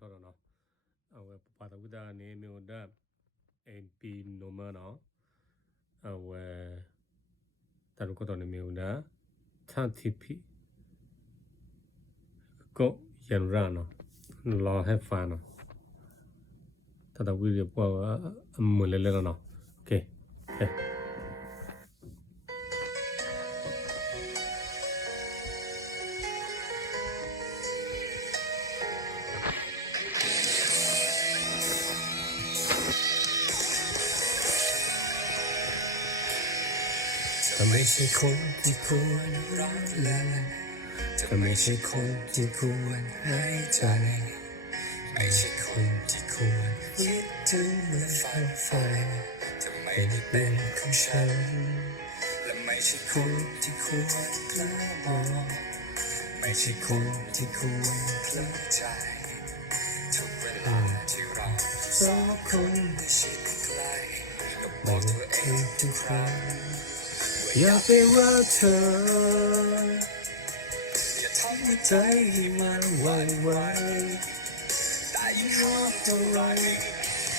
တော့ဖလောက်တော့နော်ပါတဝိဒါနေမျိုးဒါMP normal နော်တာရုကတော့နေမျိုးဒါသန်တီပီကိုရန်ရနော်လောဟက်ဖာနော်တဝိရပေါ်မလဲလဲနော်โอเคถ้าไม่ใช่คนที่ควรรักเลยถ้าไม่ใช่คนที่ควรให้ใจไม่ใช่คนที่ควรคิดถึงและฝันใฝ่ถ้าไม่ได้เป็นของฉันและไม่ใช่คนที่ควรกล้ามองไม่ใช่คนที่ควรเพลิดใจทุกเวลาที่เราสองคนได้ชิดใกล้ก็บอกตัวเองทุกครั้งอย่าไปรักเธออย่าทำให้ใจมันหวั่นไหวแต่ยิ่งรอเท่าไร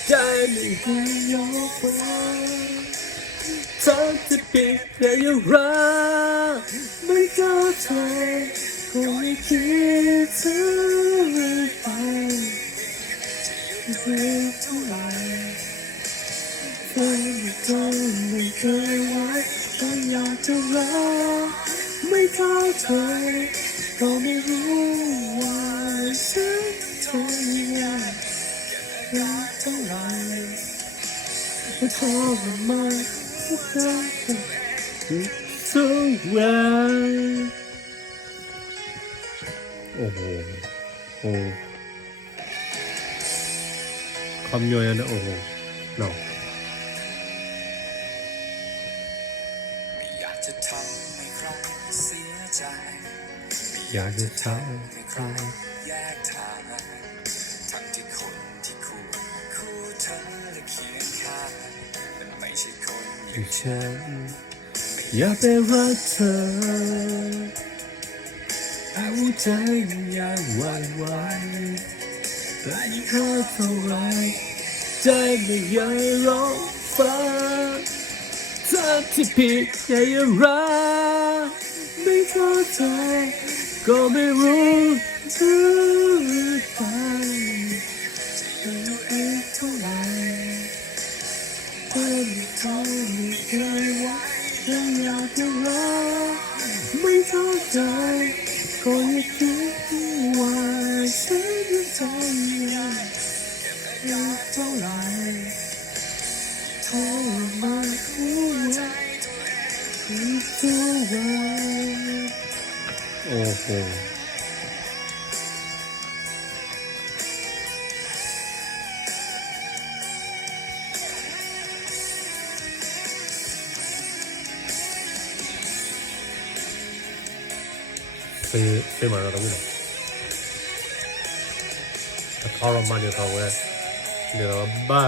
ใจไม่เคยยอมฟังทั้งที่ปิดแต่ยังรักไม่เข้าใจก็ไม่คิดถึงไปจะอยู่เท่าไรไม่เคยไว้ก็อยากจะรักไม่เข้าใจก็ไม่รู้ว่าฉันทำยังไงรักเท่าไรก็ทรมานทุกครั้งทุกวันโอ้โหคำย่อยนะโอ้โหเนาะจะทำให้ใครเสียใจไม่อยากจะทำให้ใครแยกทางทั้งที่คนที่คู่เธอและเคียงข้างมันไม่ใช่คนอย่างฉันอยากไปรักเธอแต่หัวใจมันยังหวั่นไหวแต่ยิ่งรักเท่าไรใจไม่อยากร้องฟ้าถ้าที่ผิดแค่ยังรักไม่เข้าใจก็ไม่รู้จะไปจะไปเท่าไหร่แต่ไม่เคยไว้ยังอยากจะรักไม่เข้าใจก็ยังคิดว่าฉันจะทำยังเท่าไหร่ทรมานหัวใจตัววันโอ้โหซื้อมาแล้วต้องวิ่งทรมานอยู่ตัวเว้ยเดี๋ยวบ้า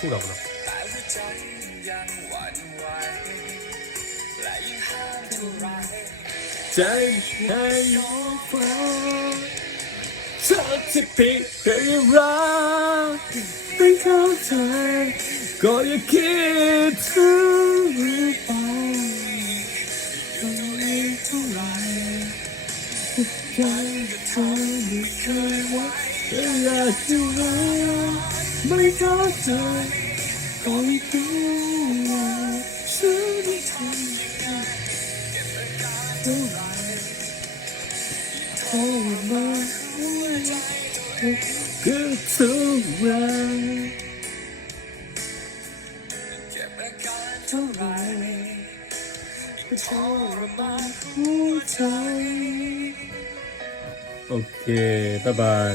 พูดออกมาใจยังหวั่นไหวและยิ่งห้ามเท่าไรใจแค่ยอมฟังเธอที่ผิดแค่รักไม่เข้าใจก็อย่าคิดถึงไปไม่เท่าไรใจกับเธอไม่เคยไว้อยากจะรักไม่เข้าใจก็ไม่รู้ว่าฉันจะทำเท่าไรทรมานหัวใจก็ทุกวันเก็บอาการเท่าไรก็ทรมานหัวใจโอเคบ๊ายบาย